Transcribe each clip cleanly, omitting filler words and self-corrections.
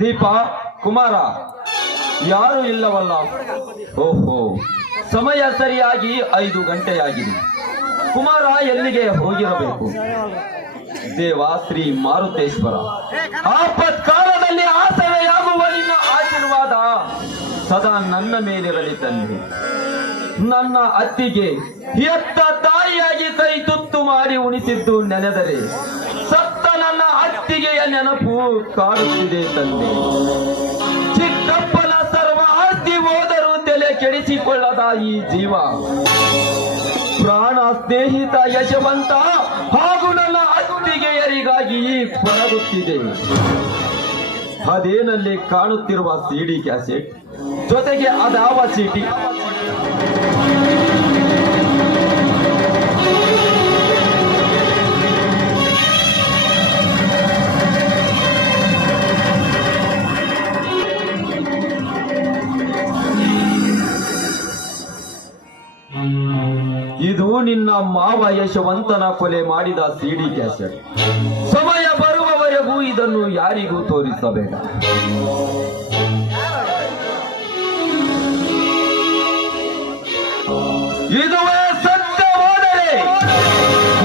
ದೀಪ, ಕುಮಾರ ಯಾರು ಇಲ್ಲವಲ್ಲ? ಓಹೋ, ಸಮಯ ಸರಿಯಾಗಿ 5 ಗಂಟೆಯಾಗಿದೆ. ಕುಮಾರ ಎಲ್ಲಿಗೆ ಹೋಗಿರಬೇಕು? ದೇವ ಶ್ರೀ ಮಾರುತೇಶ್ವರ, ಆಪತ್ಕಾಲದಲ್ಲಿ ಆಸರೆಯಾಗುವ ನಿನ್ನ ಆಶೀರ್ವಾದ ಸದಾ ನನ್ನ ಮೇಲಿರಲಿ ತಂದೆ. ನನ್ನ ಅತ್ತಿಗೆ ಎತ್ತ ತಾಯಿಯಾಗಿ ಕೈ ತುತ್ತು ಮಾಡಿ ಉಣಿಸಿದ್ದು ನೆನೆದರೆ ಸತ್ತ ನನ್ನ ಅತ್ತಿಗೆಯ ನೆನಪು ಕಾಡುತ್ತಿದೆ ತಂದೆ. ಚಿಕ್ಕಪ್ಪನ ಸರ್ವ ಆಸ್ತಿ ಹೋದರೂ ತಲೆ ಕೆಡಿಸಿಕೊಳ್ಳದ ಈ ಜೀವ ಪ್ರಾಣ ಸ್ನೇಹಿತ ಯಶವಂತ ಹಾಗೂ ನನ್ನ ಅತ್ತಿಗೆಯರಿಗಾಗಿ ಕೊರಗುತ್ತಿದೆ. ಅದೇನಲ್ಲಿ ಕಾಣುತ್ತಿರುವ ಸಿಡಿ ಕ್ಯಾಸೆಟ್ ಜೊತೆಗೆ ಅದಾವ ಚೀಟಿ? ಇದು ನಿನ್ನ ಮಾವ ಯಶವಂತನ ಕೊಲೆ ಮಾಡಿದ ಸಿಡಿ ಕ್ಯಾಸೆಟ್. ಸಮಯ ಬರುವವರೆಗೂ ಇದನ್ನು ಯಾರಿಗೂ ತೋರಿಸಬೇಡ. ಇದುವೇ ಸತ್ಯವಾದರೆ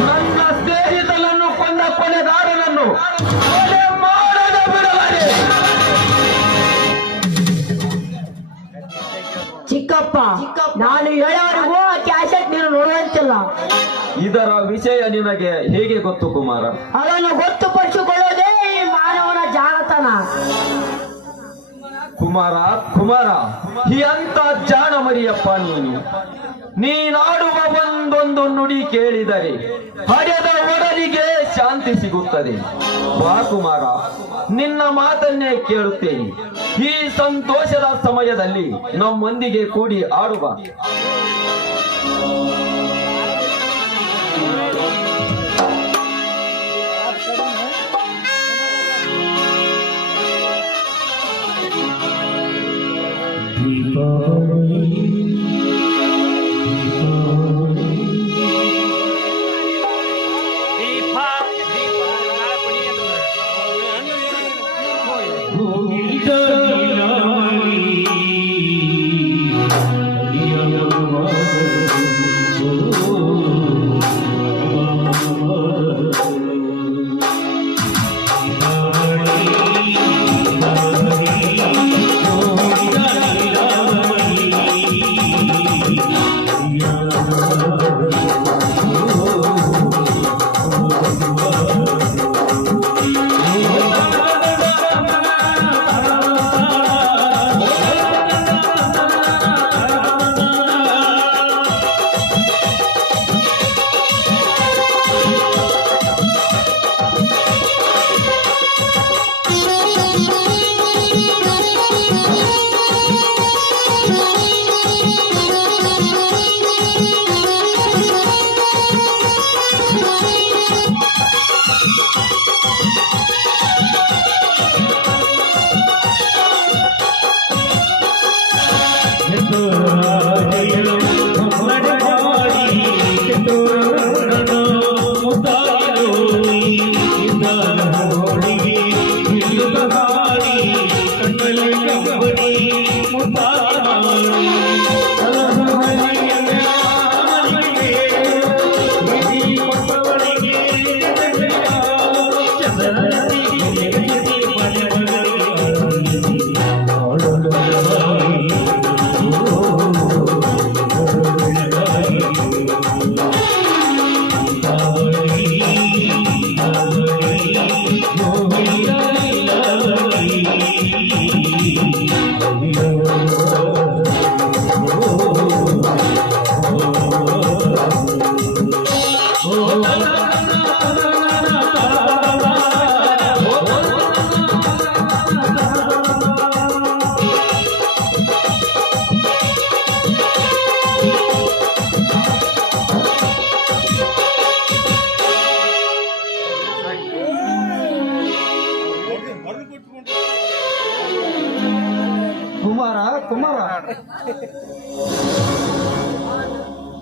ನನ್ನ ಸ್ನೇಹಿತನನ್ನು ಕೊಂದ ಕೊಲೆಗಾರನನ್ನು ಕೊಲೆ ಮಾಡದೆ ಬಿಡಲಾರೆ. ಚಿಕ್ಕಪ್ಪ, ನಾನು ಹೇಳೋರಿಗೂ ಆ ಕ್ಯಾಸೆಟ್ ನೀನು ನೋಡುವಂತಿಲ್ಲ. ಇದರ ವಿಷಯ ನಿನಗೆ ಹೇಗೆ ಗೊತ್ತು ಕುಮಾರ? ಅದನ್ನು ಗೊತ್ತುಪಡಿಸಿಕೊಳ್ಳೋದೇ ಈ ಮಾನವನ ಜಾಣತನ. ಕುಮಾರ ಅಂತ ಜಾಣ ಮರಿಯಪ್ಪ ನೀನಾಡುವ ಒಂದೊಂದು ನುಡಿ ಕೇಳಿದರೆ ಹಡೆದ ಒಡಲಿಗೆ ಶಾಂತಿ ಸಿಗುತ್ತದೆ. ಬಾ ಕುಮಾರ, ನಿನ್ನ ಮಾತನ್ನೇ ಕೇಳುತ್ತೇನೆ. ಈ ಸಂತೋಷದ ಸಮಯದಲ್ಲಿ ನಮ್ಮೊಂದಿಗೆ ಕೂಡಿ ಆಡುವ.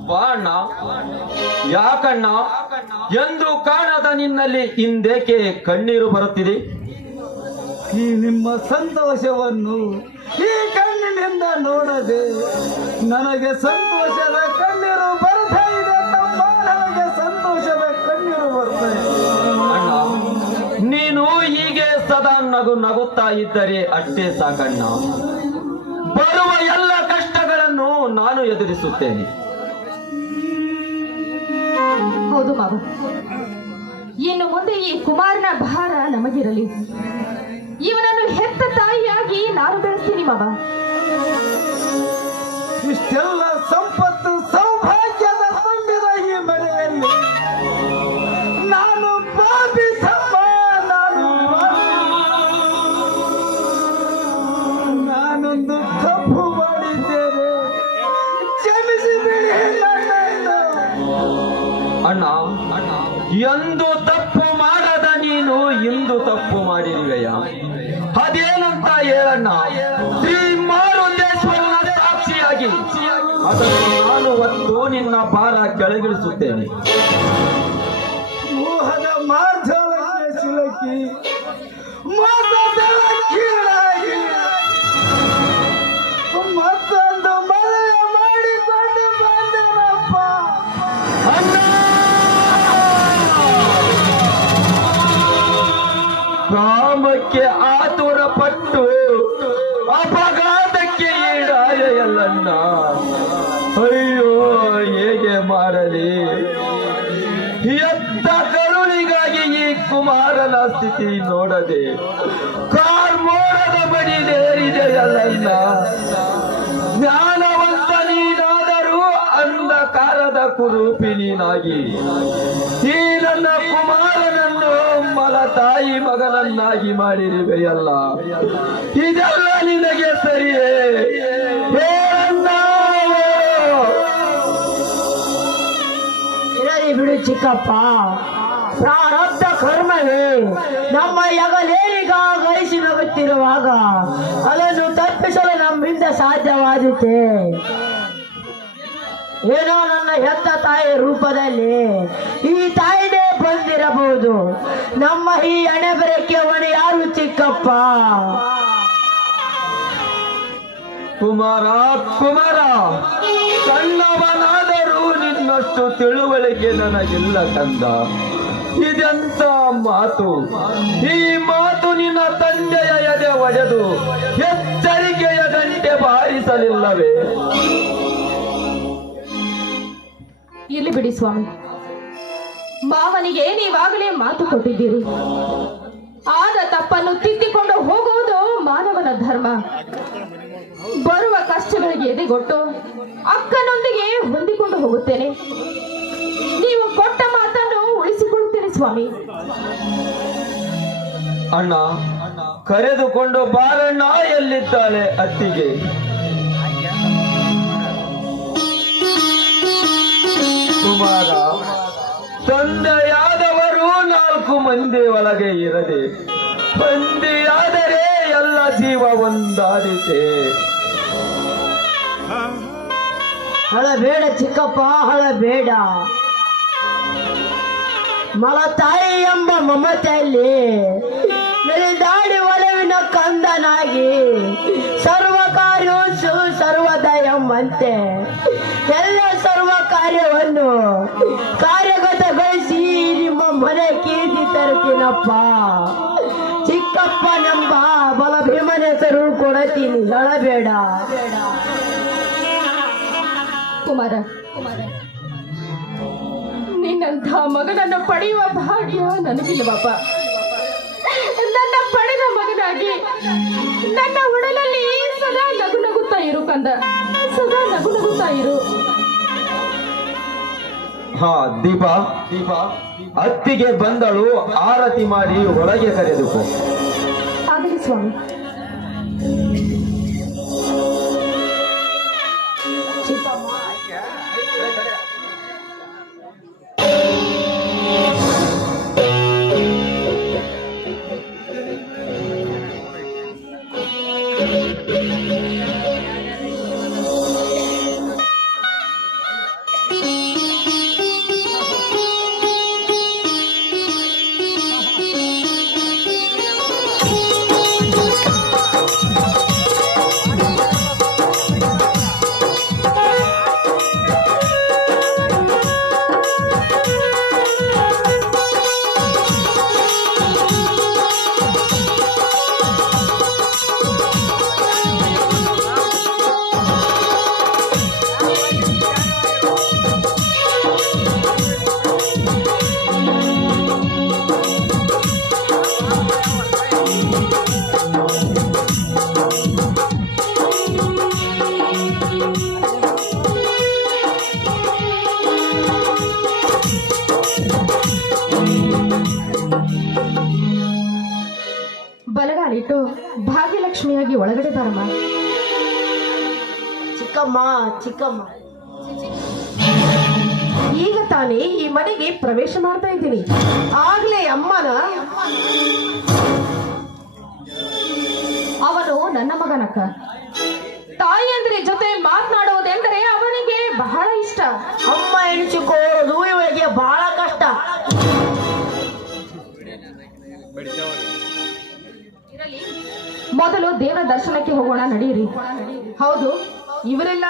ಬಾ ಅಣ್ಣ. ಯಾಕಣ್ಣ ಎಂದು ಕಾಣದ ನಿನ್ನಲ್ಲಿ ಇಂದೇಕೆ ಕಣ್ಣೀರು ಬರುತ್ತಿದೆ? ಈ ನಿಮ್ಮ ಸಂತೋಷವನ್ನು ಈ ಕಣ್ಣಿನಿಂದ ನೋಡದೆ ನನಗೆ ಸಂತೋಷದ ಕಣ್ಣೀರು ಬರ್ತಾ ಇದೆ ತಮ್ಮ. ನನಗೆ ಸಂತೋಷದ ಕಣ್ಣೀರು ಬರ್ತಾ ಇದೆ. ಅಣ್ಣ, ನೀನು ಹೀಗೆ ಸದಾ ನಗುತ್ತಾ ಇದ್ದರೆ ಅಷ್ಟೇ ಸಾಕಣ್ಣ. ಬರುವ ಎಲ್ಲ ಕಷ್ಟಗಳನ್ನು ನಾನು ಎದುರಿಸುತ್ತೇನೆ. ಹೌದು ಮಾವ, ಇನ್ನು ಮುಂದೆ ಈ ಕುಮಾರನ ಭಾರ ನಮಗಿರಲಿ. ಇವನನ್ನು ಹೆತ್ತ ತಾಯಿಯಾಗಿ ನಾನು ಬೆಳೆಸ್ತೀನಿ ಮಾವ. ಇಷ್ಟೆಲ್ಲ ಸಂಪತ್ತು ಸೌಭಾಗ್ಯದ ತುಂಬಿದ ಈ ಮನೆಯಲ್ಲಿ ನಾನು ಪಾಪಿ ತಮ್ಮ. ನಾನೊಂದು ತಪ್ಪು ಮಾಡಿದ್ದೇನೆ, ಕ್ಷಮಿಸಿಬಿಡಿ ನನ್ನನ್ನು. ಅಣ್ಣ, ಎಂದು ತಪ್ಪು ಮಾಡದ ನೀನು ಇಂದು ತಪ್ಪು ಮಾಡಿರುವೆಯ? ಅದೇನಂತ ಹೇಳಣ್ಣ. ಶ್ರೀ ಮಾರುತೇಶ್ವರನ ಸಾಕ್ಷಿಯಾಗಿ ಅದನ್ನು ನಾನು ಹೊತ್ತು ನಿನ್ನ ಭಾರ ಕೆಳಗಿಳಿಸುತ್ತೇನೆ. ಮೋಹದ ಮಾರ್ಜಲಕ್ಕೆ ಸಿಲುಕಿ ಮೋಸದ ಕೀಳಾಗಿ ಮತ್ತೊಂದು ಮದುವೆ ಮಾಡಿಕೊಂಡು ಬಂದೆನಪ್ಪ. ಕಾಮಕ್ಕೆ ಆತುರ ಪಟ್ಟು ಅಪಘಾತಕ್ಕೆ ಈಡಾಯಲ್ಲಣ್ಣ. ಅಯ್ಯೋ, ಹೇಗೆ ಮಾಡಲಿ? ಎತ್ತ ಕರುಳಿಗಾಗಿ ಈ ಕುಮಾರನ ಸ್ಥಿತಿ ನೋಡದೆ ಕಾರ್ಮೋಡದ ಬಡಿದೇರಿದೆಯಲ್ಲಣ್ಣ. ಜ್ಞಾನವಂತ ನೀನಾದರೂ ಅಂಧಕಾರದ ಕುರೂಪಿ ನೀನಾಗಿ ಈ ನನ್ನ ಕುಮಾರನನ್ನು ತಾಯಿ ಮಗನನ್ನಾಗಿ ಮಾಡಿರುವೆಯಲ್ಲ. ಇದೆಲ್ಲ ನಿನಗೆ ಸರಿಯೇ? ಇರಲಿ ಬಿಡು ಚಿಕ್ಕಪ್ಪ, ಪ್ರಾರಬ್ಧ ಕರ್ಮವೇ ನಮ್ಮ ಯಗಲೇರಿಗ ಗಳಿಸಿ ನಗುತ್ತಿರುವಾಗ ಅದನ್ನು ತಪ್ಪಿಸಲು ನಮ್ಮಿಂದ ಸಾಧ್ಯವಾದೀತೆ? ಏನೋ ನನ್ನ ಹೆತ್ತ ತಾಯಿ ರೂಪದಲ್ಲಿ ಈ ತಾಯಿನೇ ಬಂದಿರಬಹುದು. ನಮ್ಮ ಈ ಹಣೆ ಬರಕ್ಕೆ ಹೊಣೆ ಯಾರು ಚಿಕ್ಕಪ್ಪ? ಕುಮಾರ, ಸಣ್ಣವನಾದರೂ ನಿನ್ನಷ್ಟು ತಿಳುವಳಿಕೆ ನನಗಿಲ್ಲ ಕಂದ. ಇದೆಂತ ಮಾತು? ಈ ಮಾತು ನಿನ್ನ ತಂದೆಯ ಎದೆ ಒಡೆದು ಎಚ್ಚರಿಕೆಯ ಗಂಟೆ ಬಾರಿಸಲಿಲ್ಲವೇ? ಇಲ್ಲಿ ಬಿಡಿ ಸ್ವಾಮಿ, ಮಾವನಿಗೆ ನೀವಾಗಲೇ ಮಾತು ಕೊಟ್ಟಿದ್ದೀರಿ. ಆದ ತಪ್ಪನ್ನು ತಿದ್ದಿಕೊಂಡು ಹೋಗುವುದು ಮಾನವನ ಧರ್ಮ. ಬರುವ ಕಷ್ಟಗಳಿಗೆ ಎದೆಗೊಟ್ಟು ಅಕ್ಕನೊಂದಿಗೆ ಹೊಂದಿಕೊಂಡು ಹೋಗುತ್ತೇನೆ. ನೀವು ಕೊಟ್ಟ ಮಾತನ್ನು ಉಳಿಸಿಕೊಳ್ಳುತ್ತೇನೆ ಸ್ವಾಮಿ. ಅಣ್ಣ, ಕರೆದುಕೊಂಡು ಬಾರಣ್ಣ. ಎಲ್ಲಿದ್ದಾಳೆ ಅತ್ತಿಗೆ? ಕುಮಾರ, ತಂದೆಯಾದವರು 4 ಮಂದಿ ಒಳಗೆ ಇರದೆ ಬಂದಿಯಾದರೆ ಎಲ್ಲ ಜೀವ ಒಂದಾದಿತೆ. ಹಳಬೇಡ ಚಿಕ್ಕಪ್ಪ, ಹಳಬೇಡ. ಮಲತಾಯಿ ಎಂಬ ಮಮತೆಯಲ್ಲಿ ಮೆಲಿದಾಡಿ ಒಲವಿನ ಕಂದನಾಗಿ ಸರ್ವ ಕಾರ್ಯವು ಸರ್ವದ ಎಂಬಂತೆ ಎಲ್ಲ ಸರ್ವ ಕಾರ್ಯವನ್ನು ಕಾರ್ಯಗತಗೊಳಿಸಿ ನಿಮ್ಮ ಮನೆ ಕೀರ್ತಿ ತರುತ್ತೀನಪ್ಪ. ಚಿಕ್ಕಪ್ಪನೆಂಬ ಬಲ ಭೀಮನ ಹೆಸರು ಕೊಡತೀನಿ, ಹೇಳಬೇಡ. ಕುಮಾರ, ನಿನ್ನಂಥ ಮಗನನ್ನು ಪಡೆಯುವ ಭಾಗ್ಯ ನನಗಿಲ್ಲವಪ್ಪ. ನನ್ನ ಪಡೆದ ಮಗನಾಗಿ ನನ್ನ ಉಡಲಲ್ಲಿ ಸದಾ ನಗು ನಗುತ್ತಾ ಇರು ಕಂದ, ಸದಾ ನಗು ನಗುತ್ತಾ ಇರು. ಹಾ ದೀಪ, ಅತ್ತಿಗೆ ಬಂದಳು. ಆರತಿ ಮಾಡಿ ಒಳಗೆ ಕರೆದುಕೋ. ಆಗಲಿ ಸ್ವಾಮಿ. ಬಲಗಾಲಿಟ್ಟು ಭಾಗ್ಯಲಕ್ಷ್ಮಿಯಾಗಿ ಒಳಗಡೆ ಬರಮ್ಮ. ಚಿಕ್ಕಮ್ಮ ಚಿಕ್ಕಮ್ಮ, ಈಗ ತಾನೇ ಈ ಮನೆಗೆ ಪ್ರವೇಶ ಮಾಡ್ತಾ ಇದ್ದೀನಿ. ಆಗ್ಲೇ ಅಮ್ಮನ ಅವನು ನನ್ನ ಮಗನಕ್ಕ. ತಾಯಿಯಂದ್ರೆ ಜೊತೆ ಮಾತನಾಡುವುದೆಂದರೆ ಅವನಿಗೆ ಬಹಳ ಇಷ್ಟ. ಅಮ್ಮ ಎಣಿಸಿಕೊಳ್ಳೋದು ಇವಳಿಗೆ ಬಹಳ ಕಷ್ಟ. ಮೊದಲು ದೇವರ ದರ್ಶನಕ್ಕೆ ಹೋಗೋಣ, ನಡೀರಿ. ಹೌದು, ಇವರೆಲ್ಲ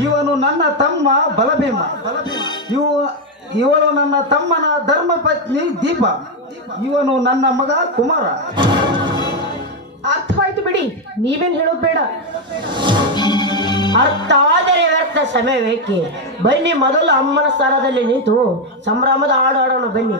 ಇವನು ನನ್ನ ತಮ್ಮ ಬಲಭೀಮ. ಇವಳು ನನ್ನ ತಮ್ಮನ ಧರ್ಮ ಪತ್ನಿ ದೀಪ. ಇವನು ನನ್ನ ಮಗ ಕುಮಾರ. ಅರ್ಥವಾಯ್ತು ಬಿಡಿ, ನೀವೇನ್ ಹೇಳೋದು ಬೇಡ. ಅರ್ಥ ಆದರೆ ವ್ಯರ್ಥ ಸಮಯ ಬೇಕೆ. ಬನ್ನಿ, ಮೊದಲು ಅಮ್ಮನ ಸ್ಥಾನದಲ್ಲಿ ನಿಂತು ಸಂಭ್ರಮದ ಹಾಡು ಹಾಡೋಣ ಬನ್ನಿ.